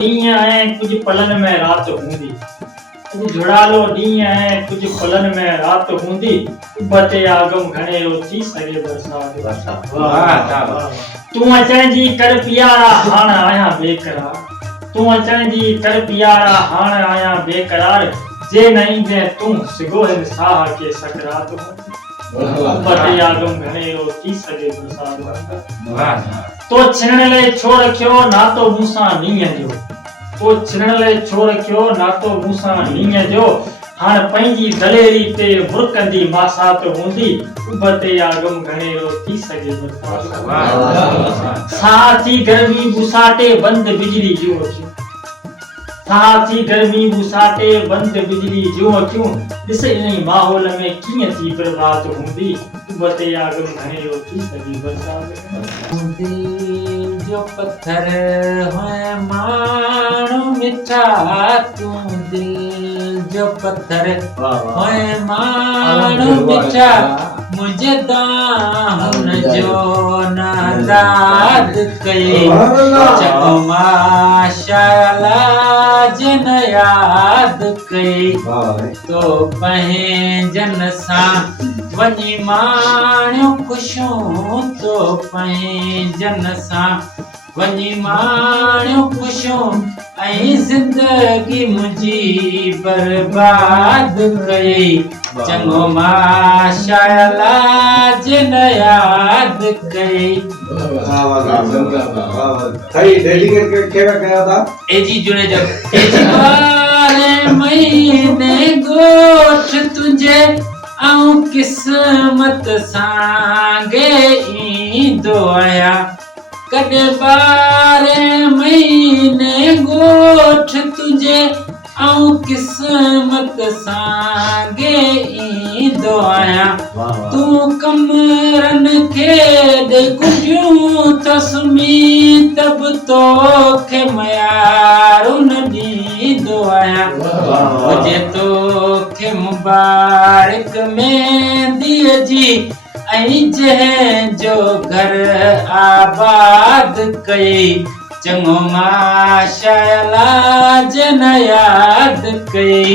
ॾींहं ऐं कुझु पलनि में राति हूंदी अॼु जुड़ालो ॾींहं ऐं कुझु पलनि में राति हूंदी उबते आगम घणेरो थी सघे बरसात। तूं अचण जी कर पियारा हाण आहियां बेकरार। तूं अचण जी कर पियारा हाण आहियां बेकरार। जे न ईंदे तूं सिगो हिन साह के सकरात हूंदी उबते आगम घणेरो थी सघे बरसात। तो छिनण लाइ छो रखियो नातो मूंसां नींहं जो। तो छिनण लाइ छो रखियो नातो मूंसां नींहं जो। हाणे पंहिंजी दलेरी ते मुरकंदी मासात हूंदी उबते आगम घणेरो थी सघे बरसात। साथी गर्मी बुसाटे बंद बिजली जूं अखियूं। साथी गर्मी बुसाटे बंद बिजली जूं अखियूं। ॾिस इन माहौल में कीअं थी बर्बाद हूंदी उबते आगम घणेरो थी सघे बरसात। दिल जो पत्थर है मानो मिठा तू दिल जो पत्थर है मानो मिठा मुझे दामन जो नादाद कई चको माशाला जन याद कई तो पंहिंजन सां वञी माणियो ख़ुशियूं तो पंहिंजन सां वञी माणियो ख़ुशियूं ऐं ज़िंदगी मुंहिंजी बर्बाद कई चङो माशाअल्ला जिन याद कई। डेलीकेट केड़ा कया था एजी जुड़ेजा एजी 12 महीने गोठ तुंहिंजे आऊं किस्मत सांगे ईंदो आहियां कॾहिं 12 महीने गोठ तुंहिंजे आऊं किस्मत सांगे ईंदो आहियां तूं कमरनि खे ॾे कुंडियूं तस्मी तब तोखे मयारो न ॾींदो आहियां हुजे तोखे मुबारक मेहंदीअ जी ऐं जंहिंजो घर आबाद कई चङो माशाअल्ला जन याद कई।